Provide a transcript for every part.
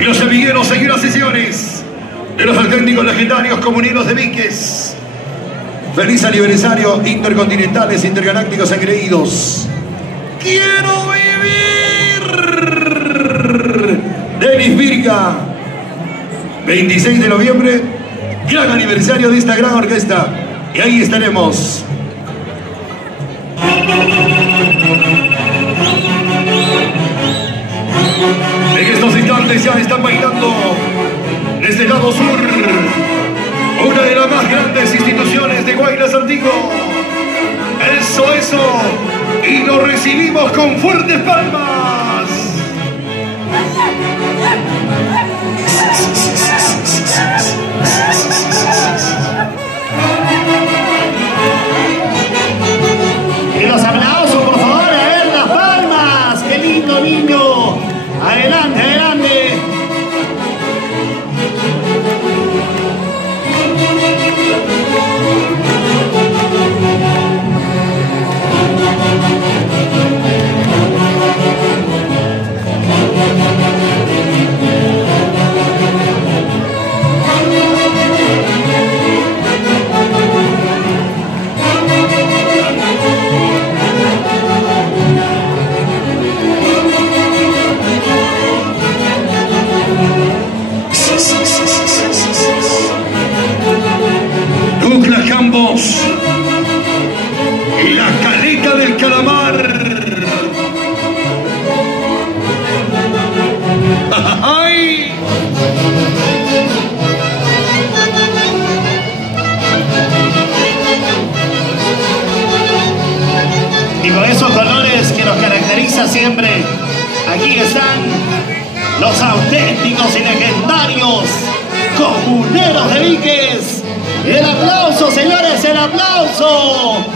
Y los semilleros seguirán las sesiones de los auténticos legendarios comuneros de Víquez. Feliz aniversario, intercontinentales, intergalácticos engreídos. ¡Quiero vivir! Denis Virga, 26 de noviembre, gran aniversario de esta gran orquesta. Y ahí estaremos. En estos instantes ya están bailando desde el lado sur una de las más grandes instituciones de Guayras Antigua. Eso, y lo recibimos con fuertes palmas. Y los aplausos, por favor, a ver las palmas. ¡Qué lindo, niño! Adelante, adelante. Campos y la caleta del calamar. ¡Ay! Y con esos colores que nos caracteriza siempre, aquí están los auténticos y legendarios comuneros de Víquez. El aplauso, señores, el aplauso.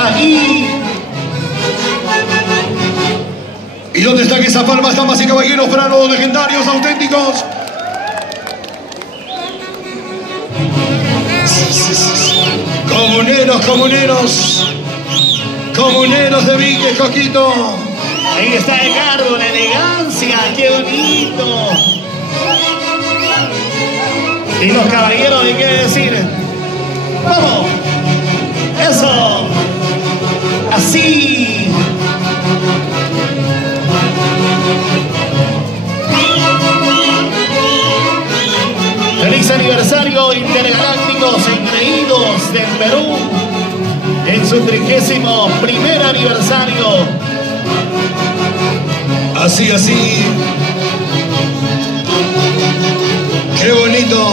Aquí. ¿Y dónde están esas palmas, damas y caballeros, para los legendarios auténticos? Comuneros de Víquez, Coquito. Ahí está Edgardo, la elegancia, qué bonito. Y los caballeros, ¿de qué decir? ¡Vamos! ¡Eso! ¡Así! ¡Feliz aniversario, intergalácticos engreídos del Perú! En su 31º aniversario. Así. ¡Qué bonito!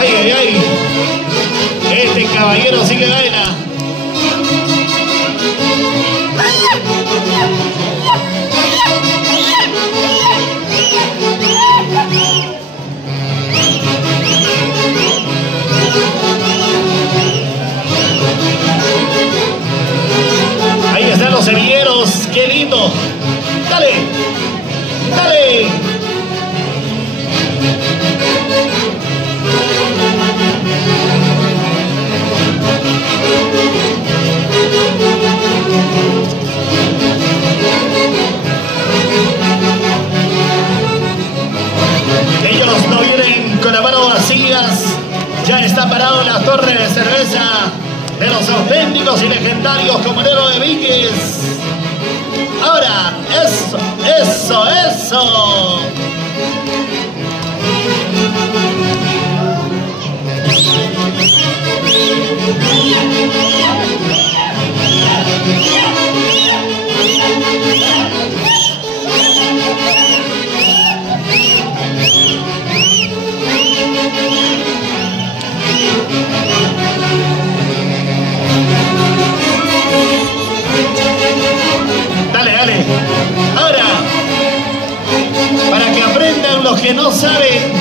¡Ay! Este caballero sí que baila. Ahí están los semilleros, qué lindo. ¡Dale! Ellos no vienen con las manos vacías. Ya está parado en la torre de cerveza de los auténticos y legendarios comuneros de Víquez. Ahora, eso. Dale. Ahora, para que aprendan los que no saben.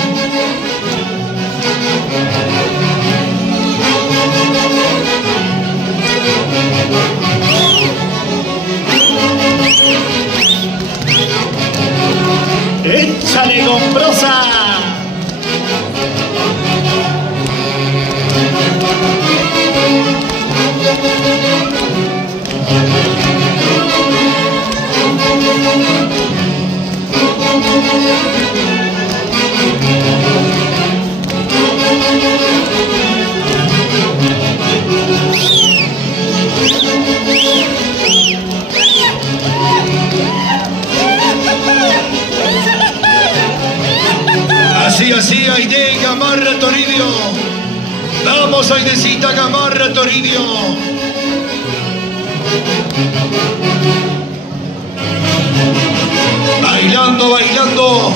Échale con prosa. García, Aide, Gamarra, Toribio. Vamos, Aidecita, Gamarra, Toribio. Bailando, bailando.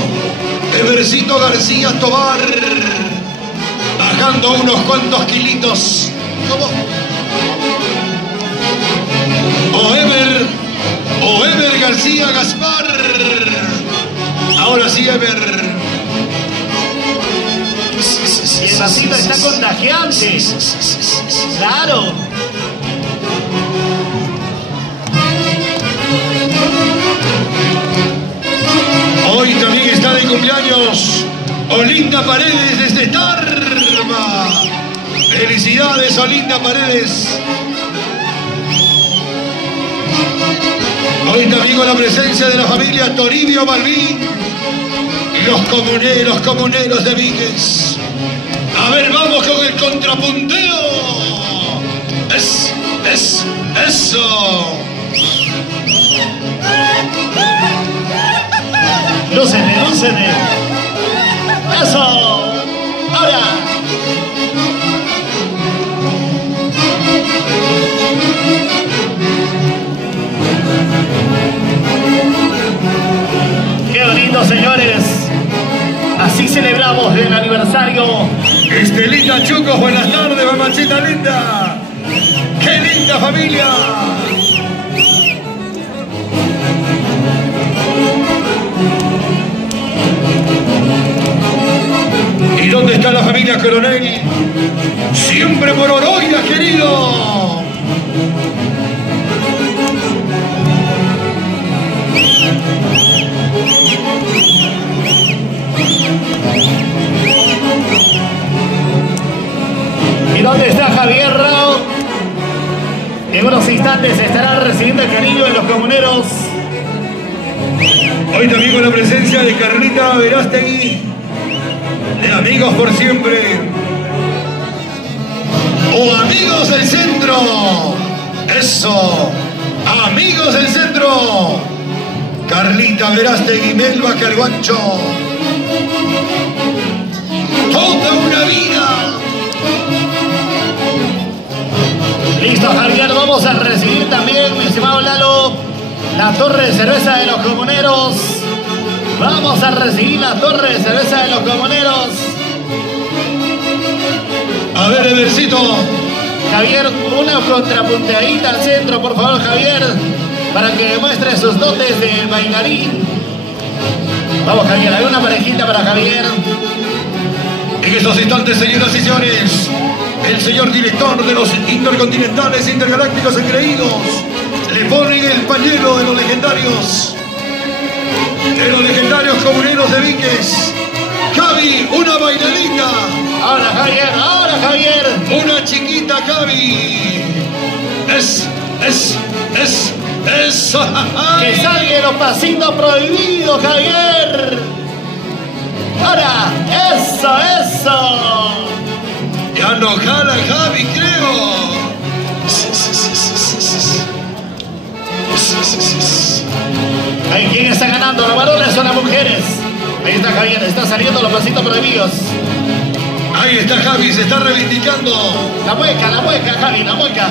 Evercito García Tobar. Bajando unos cuantos kilitos. ¿Cómo? Ever García Gaspar. Ahora sí, Ever. Y el vacío está contagiante. Claro. Hoy también está de cumpleaños Olinda Paredes desde Tarma. Felicidades, Olinda Paredes. Hoy también con la presencia de la familia Toribio Balbín y los comuneros de Víquez. A ver, vamos con el contrapunteo. Eso. Lúcete, lúcete. Eso. Ahora. Qué bonito, señores. Así celebramos el aniversario. Estelita Chucos, buenas tardes, mamachita linda. ¡Qué linda familia! ¿Y dónde está la familia Coronel? Siempre por Oroya, querido. ¿Y dónde está Javier Rao? En unos instantes estará recibiendo el cariño de los comuneros. Hoy también con la presencia de Carlita Verástegui, de Amigos por Siempre. ¡O Amigos del Centro! ¡Eso! ¡Amigos del Centro! Carlita Verástegui, Melba Carguancho. ¡Toda una vida! Listo, Javier, vamos a recibir también, mi estimado Lalo, la torre de cerveza de los comuneros. Vamos a recibir la torre de cerveza de los comuneros. A ver, Evercito. Javier, una contrapunteadita al centro, por favor, Javier, para que demuestre sus dotes de bailarín. Vamos, Javier, hay una parejita para Javier. En estos instantes, señoras y señores, el señor director de los Intercontinentales Intergalácticos Engreídos le ponen el pañuelo de los legendarios comuneros de Víquez. Javi, una bailarina. Ahora, Javier. Una chiquita, Javi. Eso. Que salgan los pasitos prohibidos, Javier. Ahora, eso. Ya no jala Javi, creo. Ahí, ¿quién está ganando? ¿Los varones o las mujeres? Ahí está Javier, está saliendo los pasitos prohibidos. Ahí está Javi, se está reivindicando. La mueca, Javi, la mueca.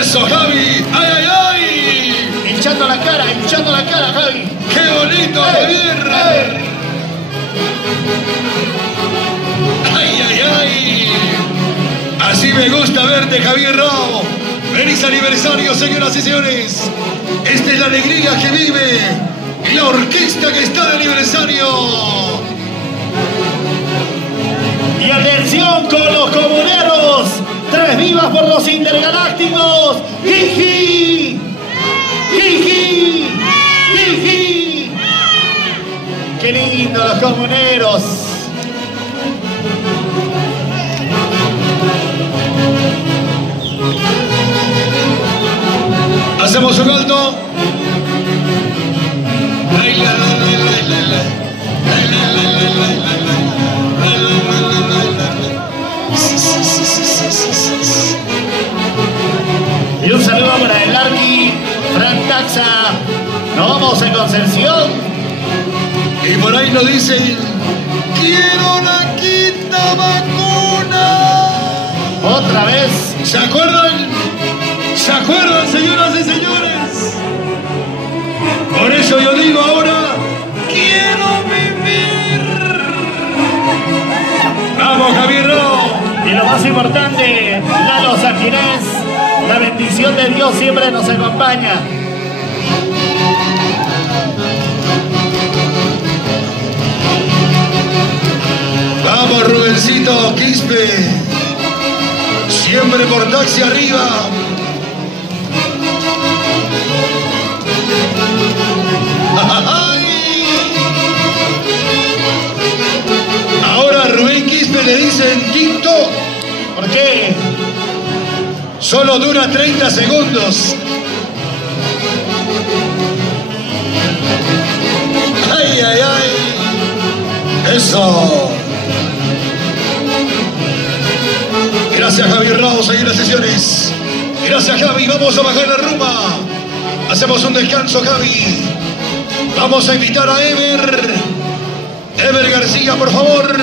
Eso, Javi. ¡Ay! Hinchando la cara, Javi. ¡Qué bonito, Javier! ¡Ay! Así me gusta verte, Javier Rao. Feliz aniversario, señoras y señores. Esta es la alegría que vive la orquesta que está de aniversario. Y atención con los comuneros. 3 vivas por los intergalácticos. ¡Jiji! ¡Qué lindo los comuneros! Hacemos un alto. Y un saludo para el Arqui, Fran Taxa. Nos vamos a Concepción. Y por ahí nos dicen, quiero la quinta vacuna. Otra vez. ¿Se acuerdan? ¿Se acuerdan, señoras y señores? Por eso yo digo ahora, quiero vivir. Vamos, Javier. Y lo más importante, Lalo Sanginés, la bendición de Dios siempre nos acompaña. Vamos, Rubencito Quispe. Siempre por taxi arriba. Ahora a Rubén Quispe le dicen quinto. ¿Por qué? Solo dura 30 segundos. ¡Ay, ay, ay! ¡Eso! Gracias, Javi Rao, seguir las sesiones. Gracias, Javi. Vamos a bajar la rumba. Hacemos un descanso, Javi. Vamos a invitar a Ever García, por favor.